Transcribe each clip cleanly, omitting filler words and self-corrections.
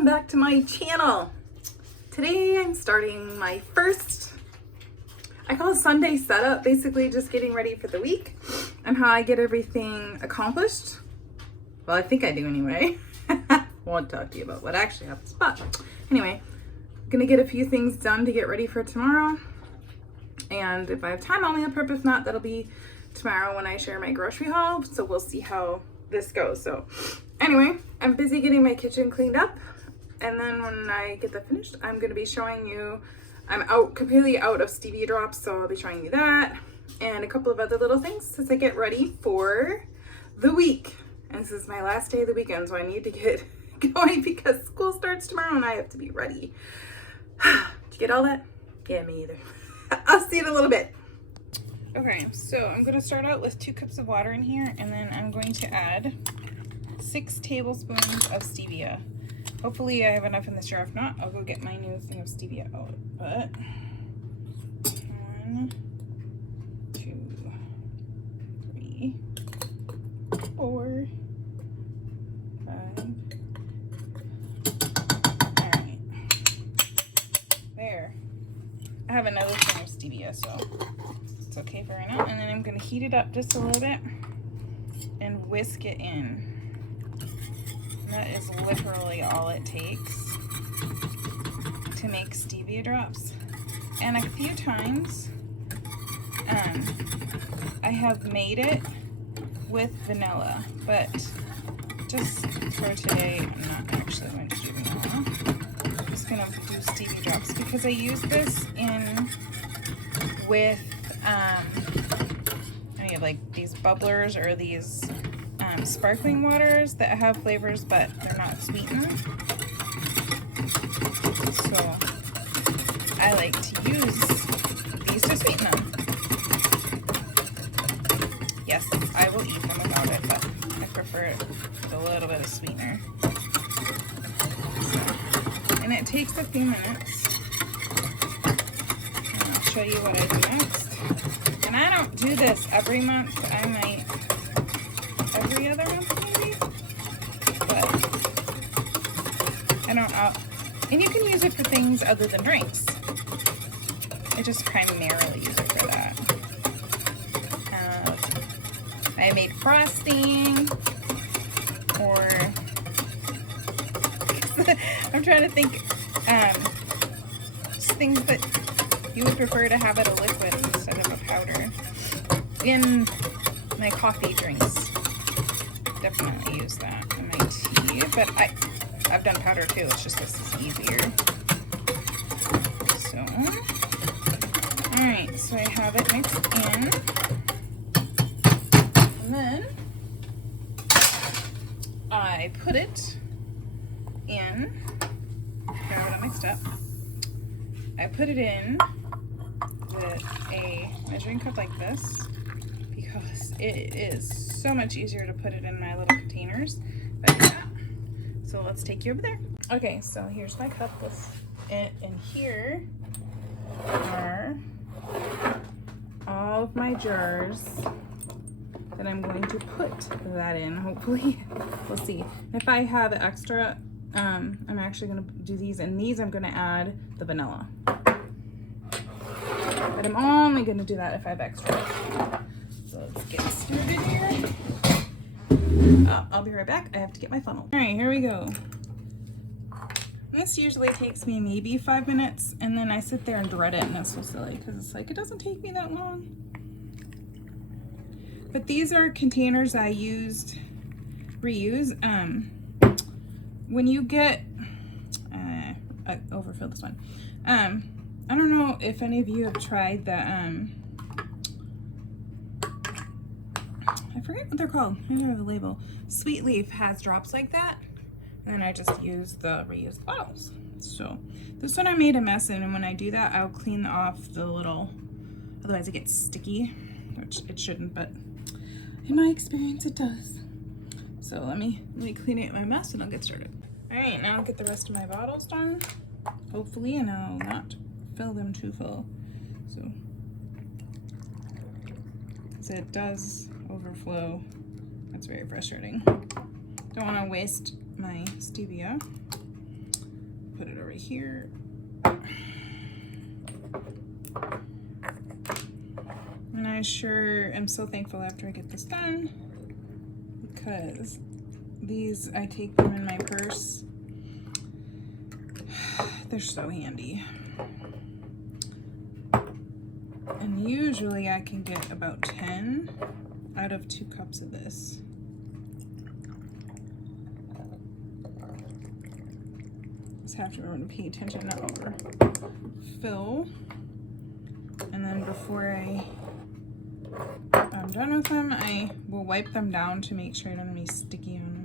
welcome back to my channel. Today I'm starting my first, I call it Sunday setup, basically just getting ready for the week and how I get everything accomplished. Well, I think I do anyway. Won't talk to you about what actually happens, but anyway, I'm gonna get a few things done to get ready for tomorrow. And if I have time, I'll meal prep. If not, that'll be tomorrow when I share my grocery haul. So we'll see how this goes. So anyway, I'm busy getting my kitchen cleaned up. And then when I get that finished, I'm going to be showing you, I'm completely out of stevia drops. So I'll be showing you that and a couple of other little things as I get ready for the week. And this is my last day of the weekend. So I need to get going because school starts tomorrow and I have to be ready. Did you get all that? Yeah, me either. I'll see you in a little bit. Okay, so I'm going to start out with 2 cups of water in here, and then I'm going to add 6 tablespoons of stevia. Hopefully I have enough in this jar. If not, I'll go get my new thing of stevia out. But 1, 2, 3, 4, 5. Alright. There. I have another thing of stevia, so it's okay for right now. And then I'm going to heat it up just a little bit and whisk it in. And that is literally all it takes to make stevia drops. And a few times I have made it with vanilla, but just for today, I'm not actually going to do vanilla. I'm just going to do stevia drops because I use this in with any of like these bubblers or these sparkling waters that have flavors but they're not sweetened. So I like to use these to sweeten them. Yes, I will eat them without it, but I prefer it with a little bit of sweetener. So, and it takes a few minutes. And I'll show you what I do next. And I don't do this every month. I might every other month maybe, but I don't know. And you can use it for things other than drinks. I just primarily use it for that. I made frosting, or I'm trying to think just things that you would prefer to have it a liquid instead of a powder. In my coffee drinks, definitely use that in my tea, but I've done powder too. It's just this is easier. So, all right, so I have it mixed in, and then I put it in. Now that I'm mixed up, I put it in with a measuring cup like this because it is so much easier to put it in my little containers. But so let's take you over there. Okay, so here's my cup with it, and here are all of my jars that I'm going to put that in. Hopefully, we'll see. If I have extra, I'm actually going to do these, and these I'm going to add the vanilla. But I'm only going to do that if I have extra. So let's get started here. I'll be right back. I have to get my funnel. All right, here we go. This usually takes me maybe 5 minutes, and then I sit there and dread it, and that's so silly because it's like it doesn't take me that long. But these are containers I reuse. When you get, I overfilled this one. I don't know if any of you have tried the, I forget what they're called. I don't have the label. Sweet Leaf has drops like that. And then I just use the reused bottles. So this one I made a mess in, and when I do that, I'll clean off the little, otherwise it gets sticky, which it shouldn't, but in my experience it does. So let me clean up my mess and I'll get started. All right, now I'll get the rest of my bottles done, hopefully, and I'll not fill them too full. So it does overflow. That's very frustrating. Don't want to waste my stevia. put it over here. And I sure am so thankful after I get this done, because these, I take them in my purse. They're so handy. And usually I can get about 10 out of 2 cups of this. Just have to remember to pay attention to overfill. And then before I'm done with them, I will wipe them down to make sure I don't have any sticky on them.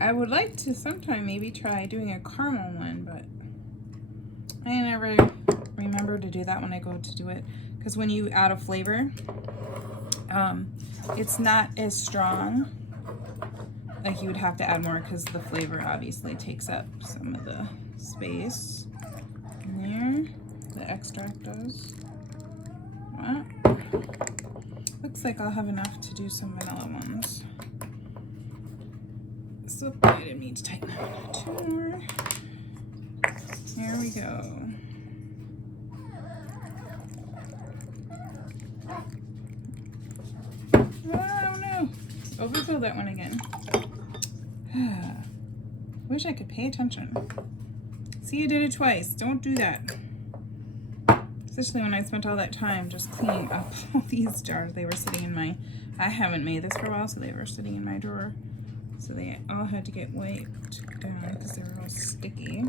I would like to sometime maybe try doing a caramel one, but I never remember to do that when I go to do it, because when you add a flavor, it's not as strong. Like, you would have to add more because the flavor obviously takes up some of the space. And there, the extract does. Well, looks like I'll have enough to do some vanilla ones. So I didn't need to tighten that. 2 more. There we go. Oh no! Overfill that one again. Wish I could pay attention. See, you did it twice. Don't do that. Especially when I spent all that time just cleaning up all these jars. They were sitting in my, I haven't made this for a while, so they were sitting in my drawer. So they all had to get wiped down because they were all sticky.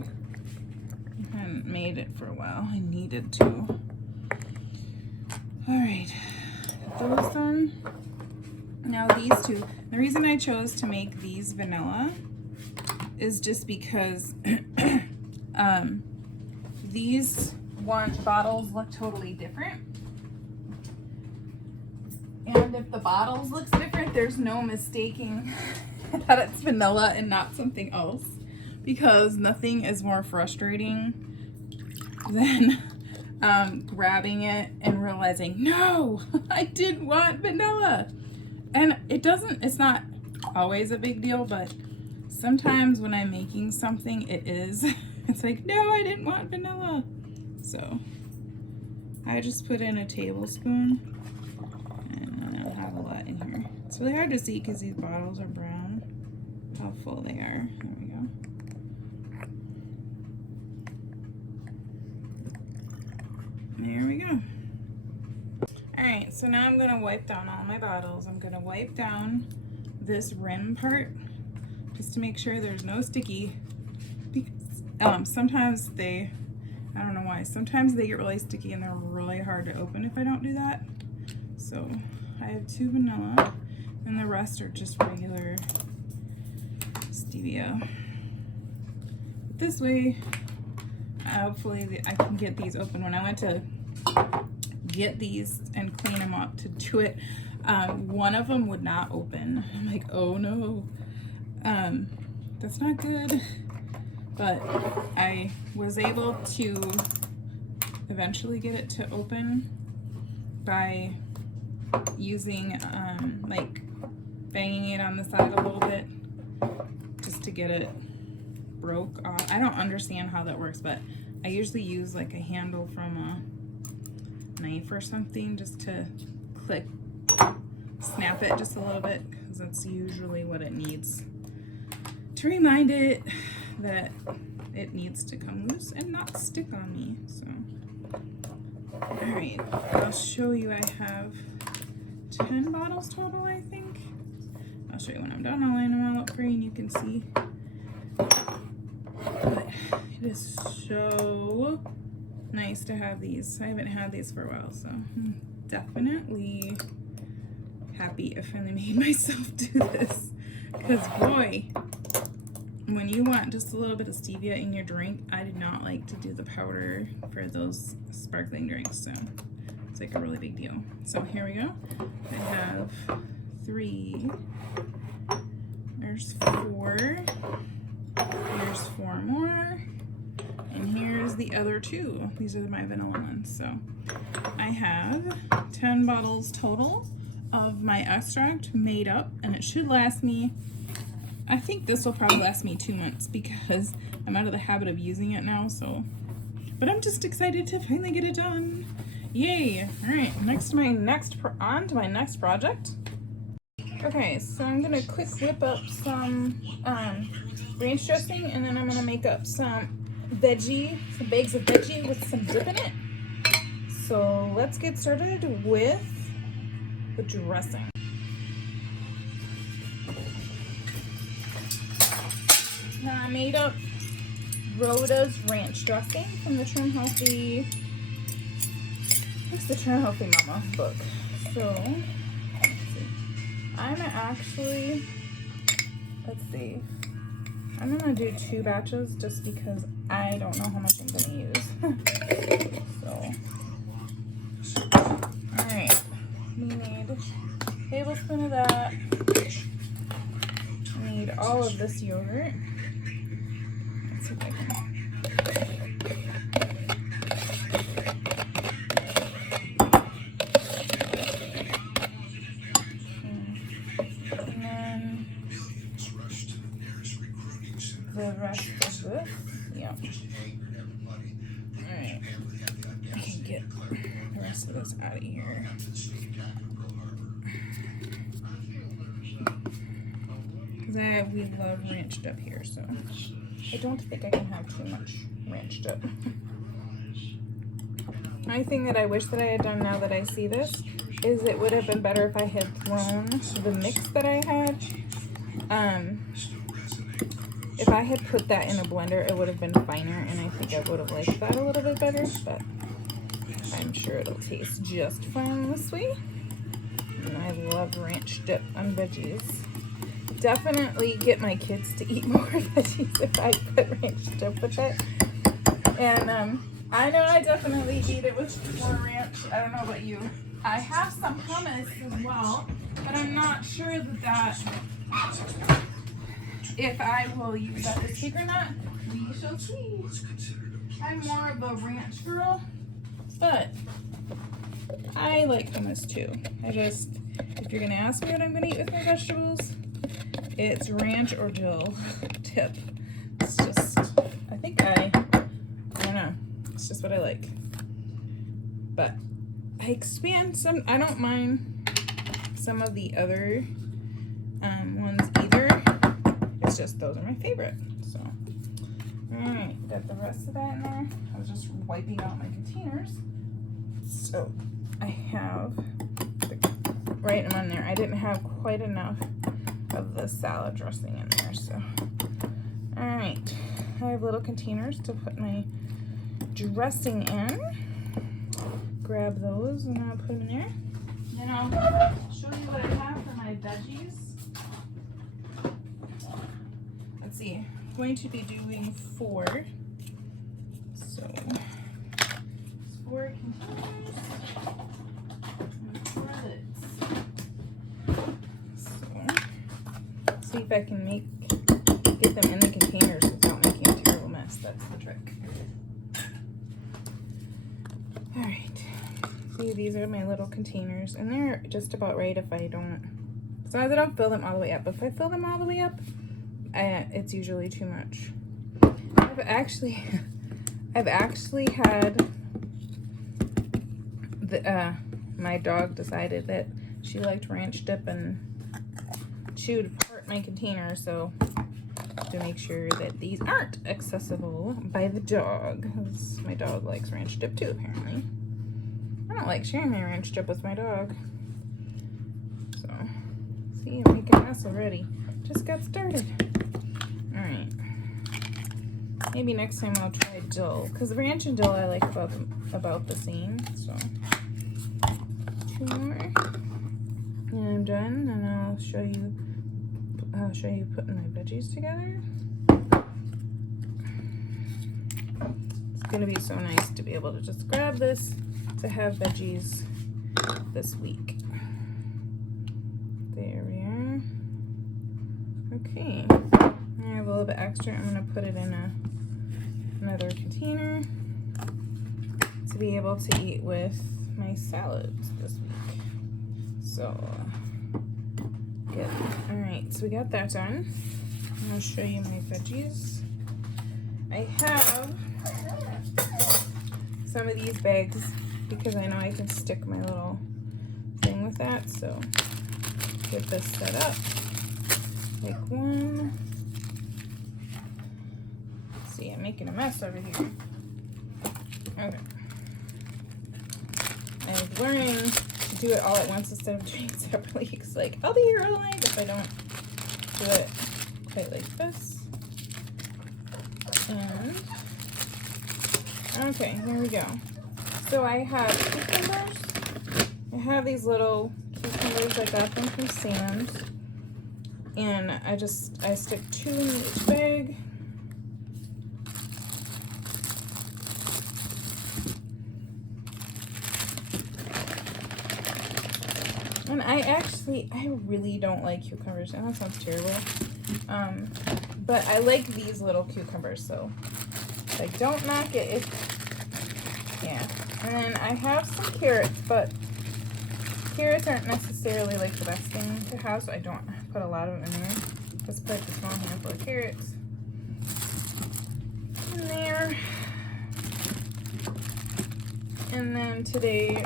I hadn't made it for a while. I needed to. All right, get those done. Now these two, the reason I chose to make these vanilla is just because these bottles look totally different. And if the bottles looks different, there's no mistaking that it's vanilla and not something else, because nothing is more frustrating than grabbing it and realizing, no, I didn't want vanilla. And it's not always a big deal, but sometimes when I'm making something, it is. It's like, no, I didn't want vanilla. So I just put in a tablespoon, and I don't have a lot in here. It's really hard to see because these bottles are brown, how full they are. There we go. There we go. All right, so now I'm gonna wipe down all my bottles. I'm gonna wipe down this rim part just to make sure there's no sticky, because sometimes I don't know why, sometimes they get really sticky and they're really hard to open if I don't do that. So I have 2 vanilla and the rest are just regular stevia. But this way, hopefully I can get these open. When I went to get these and clean them up to do it, one of them would not open. I'm like, oh no, that's not good. But I was able to eventually get it to open by using like banging it on the side a little bit just to get it broke off. I don't understand how that works, but I usually use like a handle from a knife or something just to snap it just a little bit, because that's usually what it needs to remind it that it needs to come loose and not stick on me. So, all right, I'll show you. I have 10 bottles total, I think. I'll show you when I'm done. I'll line them all up for you and you can see. But it is so nice to have these. I haven't had these for a while, so I'm definitely happy I finally made myself do this. Because boy, when you want just a little bit of stevia in your drink, I did not like to do the powder for those sparkling drinks, so it's like a really big deal. So here we go. I have 3. There's 4. Here's 4 more. And here's the other 2. These are my vanilla ones. So I have 10 bottles total of my extract made up, and it should last me I think this will probably last me 2 months because I'm out of the habit of using it now, so. But I'm just excited to finally get it done. Yay! All right, on to my next project. Okay, so I'm gonna quick whip up some ranch dressing, and then I'm gonna make up some bags of veggie with some dip in it. So let's get started with the dressing. Now I made up Rhoda's ranch dressing from the Trim Healthy. It's the Trim Healthy Mama book. So I'm gonna do 2 batches just because I don't know how much I'm gonna use. So, all right, we need a tablespoon of that. We need all of this yogurt. Let's see if I can. The rest of this, yeah. Alright, I can get the rest of this out of here. Because we love ranch dip here, so I don't think I can have too much ranch dip. The only thing that I wish that I had done now that I see this is it would have been better if I had thrown the mix that I had. If I had put that in a blender, it would have been finer, and I think I would have liked that a little bit better, but I'm sure it'll taste just fine this way. And I love ranch dip on veggies. Definitely get my kids to eat more veggies if I put ranch dip with it. And I know I definitely eat it with more ranch. I don't know about you. I have some hummus as well, but I'm not sure that if I will use that this week or not. We shall see. I'm more of a ranch girl, but I like hummus too. If you're gonna ask me what I'm gonna eat with my vegetables, it's ranch or dill dip. It's just, I don't know. It's just what I like. But I expand some. I don't mind some of the other ones either. It's just those are my favorite. So, all right, got the rest of that in there. I was just wiping out my containers. So I have right on there. I didn't have quite enough of the salad dressing in there. So, all right, I have little containers to put my dressing in. Grab those and I'll put them in there. Then I'll show you what I have for my veggies. Let's see, I'm going to be doing 4. So, 4 containers and 4 lids. So, see if I can get them in the containers without making a terrible mess. That's the trick. All right. See, these are my little containers, and they're just about right if I don't, as long as I don't fill them all the way up. If I fill them all the way up, it's usually too much. I've actually had my dog decided that she liked ranch dip and chewed apart my container, so to make sure that these aren't accessible by the dog, because my dog likes ranch dip too, apparently. I don't like sharing my ranch dip with my dog. So, see, I'm making a mess already. Just got started. Alright. Maybe next time I'll try dill, because ranch and dill I like about the same. So, 2 more. And I'm done, and I'll show you putting my veggies together. It's gonna be so nice to be able to just grab this to have veggies this week. There we are. Okay, I have a little bit extra. I'm gonna put it in another container to be able to eat with my salads this week. So, good. All right, so we got that done. I'm gonna show you my veggies. I have some of these bags because I know I can stick my little thing with that. So get this set up. Like one. Let's see, I'm making a mess over here. Okay. I was learning to do it all at once instead of doing it separately. Because, like, I'll be here all night if I don't do it quite like this. And, okay, here we go. So I have cucumbers. I have these little cucumbers. I got them from Sam's. And I stick 2 in each bag. And I really don't like cucumbers. I know that sounds terrible. But I like these little cucumbers, so like, don't knock it. Yeah. And then I have some carrots, but carrots aren't necessarily like the best thing to have, so I don't put a lot of them in there. Just put a small handful of carrots in there. And then today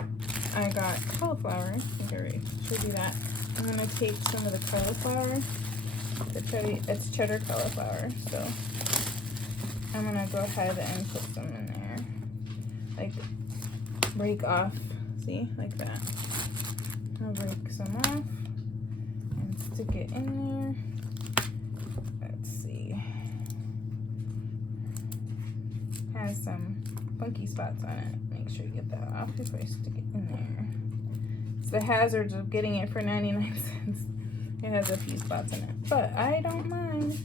I got cauliflower. I think I already showed you that. I'm gonna take some of the cauliflower. It's cheddar cauliflower, so I'm gonna go ahead and put some in there. Like, break off, see, like that. I'll break some off and stick it in there. Let's see. Has some funky spots on it. Make sure you get that off before you stick it in there. It's the hazards of getting it for 99 cents. It has a few spots in it, but I don't mind.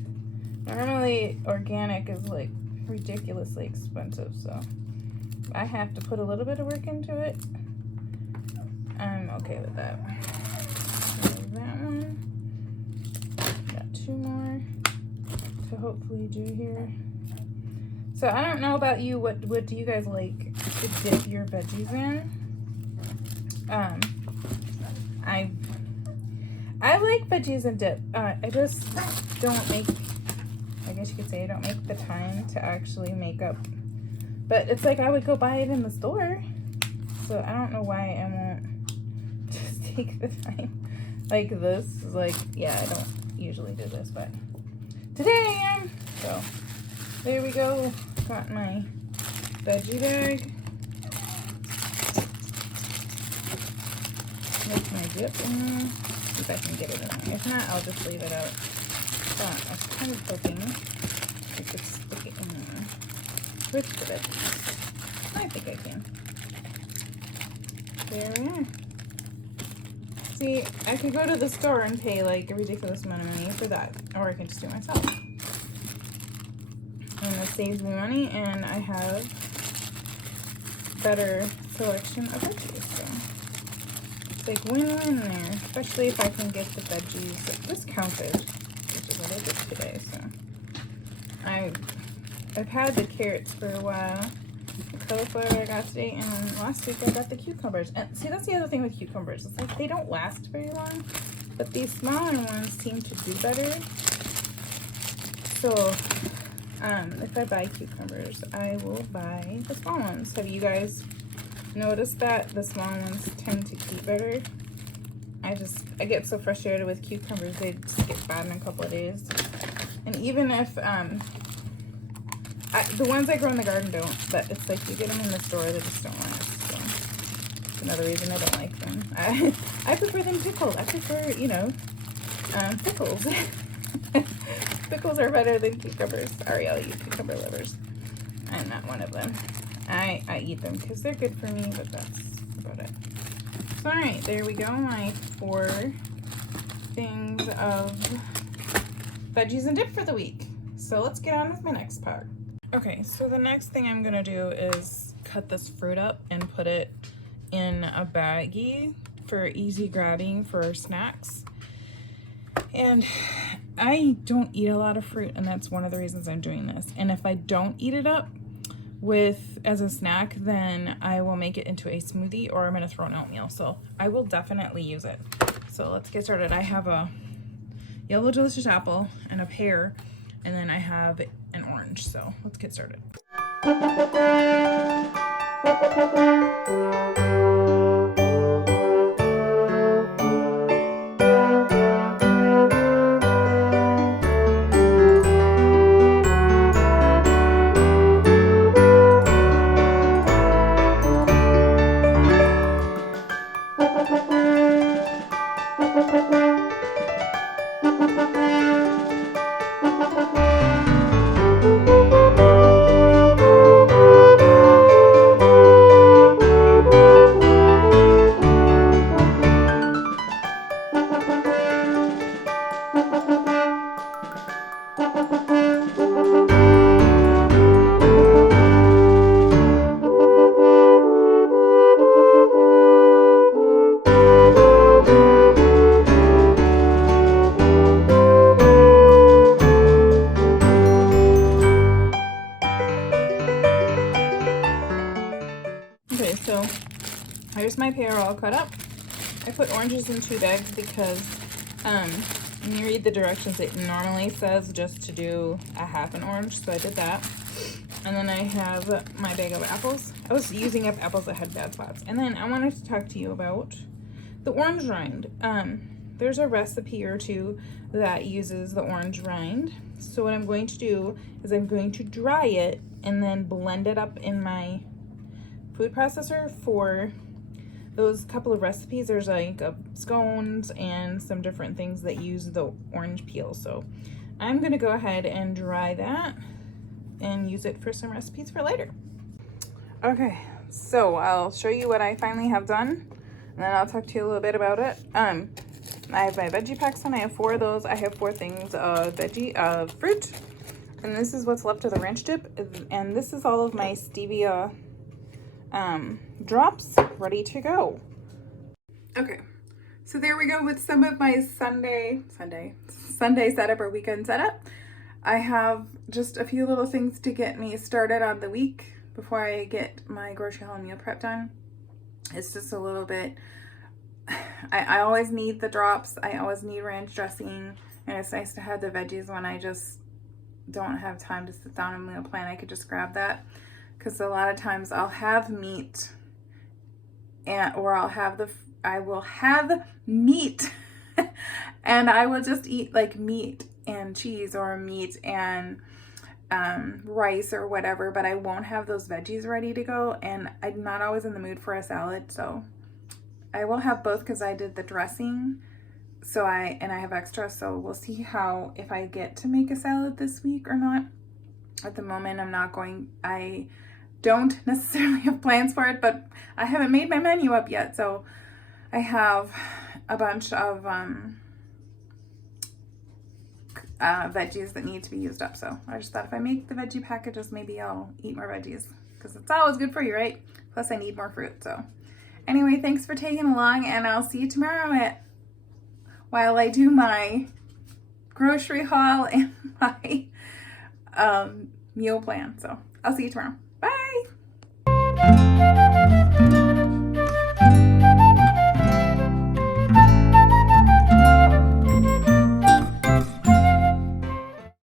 Normally, organic is like ridiculously expensive, so I have to put a little bit of work into it. I'm okay with that. There's that one. Got 2 more to hopefully do here. So I don't know about you. What do you guys like to dip your veggies in? I like veggies and dip. I just don't make, I guess you could say I don't make the time to actually make up. But it's like I would go buy it in the store. So I don't know why I won't just take the time. Like this is like, yeah, I don't usually do this, but today I am. So there we go. Got my veggie bag. Make my dip in there. See if I can get it in there. If not, I'll just leave it out. But I was kind of hoping I could stick it in there with the veggies. I think I can. There we are. See, I could go to the store and pay like a ridiculous amount of money for that, or I can just do it myself. And this saves me money, and I have better selection of veggies. So it's like win-win there, especially if I can get the veggies discounted, which is what I did today. So I've had the carrots for a while. The cauliflower I got today, and then last week I got the cucumbers. And see, that's the other thing with cucumbers. It's like they don't last very long, but these smaller ones seem to do better. So if I buy cucumbers, I will buy the small ones. Have you guys noticed that the small ones tend to keep better? I get so frustrated with cucumbers, they just get bad in a couple of days. And even if the ones I grow in the garden don't, but it's like you get them in the store, they just don't last. So that's another reason I don't like them. I prefer them pickled. I prefer, you know, pickles. Pickles are better than cucumbers. Sorry, all you cucumber lovers. I'm not one of them. I eat them because they're good for me, but that's about it. So, alright, there we go. My 4 things of veggies and dip for the week. So let's get on with my next part. Okay, so the next thing I'm gonna do is cut this fruit up and put it in a baggie for easy grabbing for our snacks. And I don't eat a lot of fruit, and that's one of the reasons I'm doing this. And if I don't eat it up as a snack, then I will make it into a smoothie, or I'm gonna throw in oatmeal. So I will definitely use it. So let's get started. I have yellow delicious apple, and a pear, and then I have an orange. So let's get started. Okay, so here's my pear all cut up. I put oranges in 2 bags because when you read the directions, it normally says just to do a half an orange, so I did that. And then I have my bag of apples. I was using up apples that had bad spots. And then I wanted to talk to you about the orange rind. There's a recipe or two that uses the orange rind. So what I'm going to do is I'm going to dry it and then blend it up in my food processor for those couple of recipes. There's like scones and some different things that use the orange peel. So I'm gonna go ahead and dry that and use it for some recipes for later. Okay, so I'll show you what I finally have done, and then I'll talk to you a little bit about it. I have my veggie packs on. I have 4 of those. I have 4 things of fruit, and this is what's left of the ranch dip, and this is all of my stevia drops ready to go. Okay, so there we go with some of my Sunday setup or weekend setup. I have just a few little things to get me started on the week before I get my grocery haul and meal prep done. It's just a little bit, I always need the drops. I always need ranch dressing, and it's nice to have the veggies when I just don't have time to sit down and meal plan. I could just grab that, because a lot of times I'll have meat or I will have meat and I will just eat like meat and cheese or meat and rice or whatever, but I won't have those veggies ready to go, and I'm not always in the mood for a salad. So I will have both because I did the dressing, so I have extra. So we'll see if I get to make a salad this week or not. At the moment, I don't necessarily have plans for it, but I haven't made my menu up yet. So I have a bunch of veggies that need to be used up. So I just thought if I make the veggie packages, maybe I'll eat more veggies, because it's always good for you, right? Plus I need more fruit. So anyway, thanks for tagging along, and I'll see you tomorrow while I do my grocery haul and my meal plan. So I'll see you tomorrow.